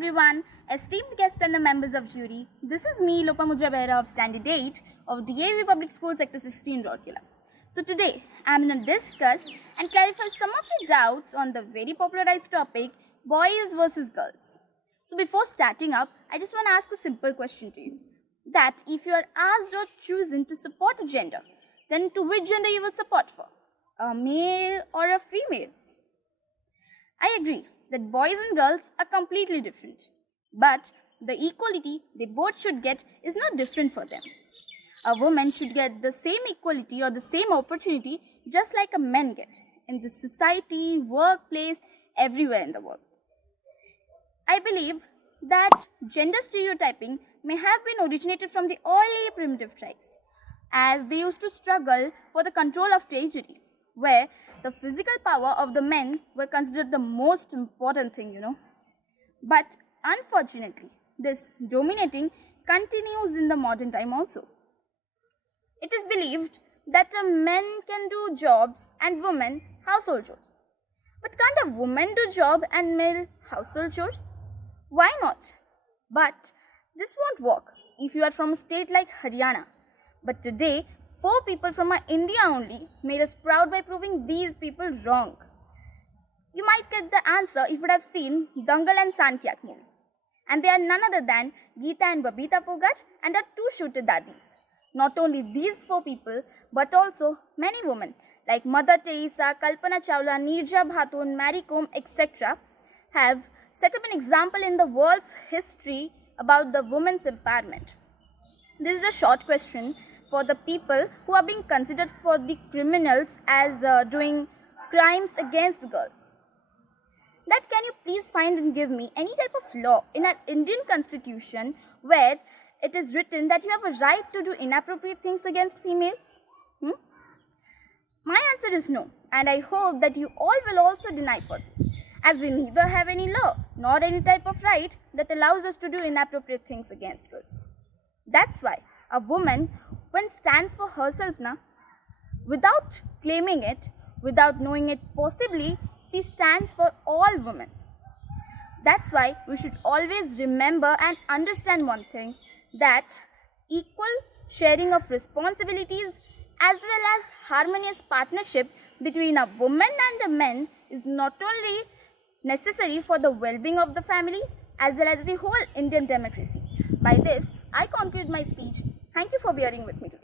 everyone, esteemed guests and the members of jury. This is me, Lopamudra Behera of Standard 8 of DAV Public School Sector 16, Rourkela. So today, I am going to discuss and clarify some of your doubts on the very popularized topic, boys versus girls. So before starting up, I just want to ask a simple question to you. That if you are asked or chosen to support a gender, then to which gender you will support for? A male or a female? I agree that boys and girls are completely different. But the equality they both should get is not different for them. A woman should get the same equality or the same opportunity just like a man get in the society, workplace, everywhere in the world. I believe that gender stereotyping may have been originated from the early primitive tribes, as they used to struggle for the control of territory, where the physical power of the men were considered the most important thing, But unfortunately, this dominating continues in the modern time also. It is believed that a man can do jobs and women household chores. But can't a woman do job and male household chores? Why not? But this won't work if you are from a state like Haryana. But today, 4 people from India only made us proud by proving these people wrong. You might get the answer if you would have seen Dangal and Santyak movie. And they are none other than Geeta and Babita Pogat and our 2 shooter daddies. Not only these 4 people, but also many women like Mother Teresa, Kalpana Chawla, Neerja Bhatun, Mary Kom, etc. have set up an example in the world's history about the women's empowerment. This is a short question for the people who are being considered for the criminals as doing crimes against girls. That can you please find and give me any type of law in our Indian constitution where it is written that you have a right to do inappropriate things against females? My answer is no, and I hope that you all will also deny for this, as we neither have any law nor any type of right that allows us to do inappropriate things against girls. That's why a woman, when stands for herself, without claiming it, without knowing it possibly, she stands for all women. That's why we should always remember and understand one thing, that equal sharing of responsibilities as well as harmonious partnership between a woman and a man is not only necessary for the well-being of the family as well as the whole Indian democracy. By this, I conclude my speech. Thank you for bearing with me today.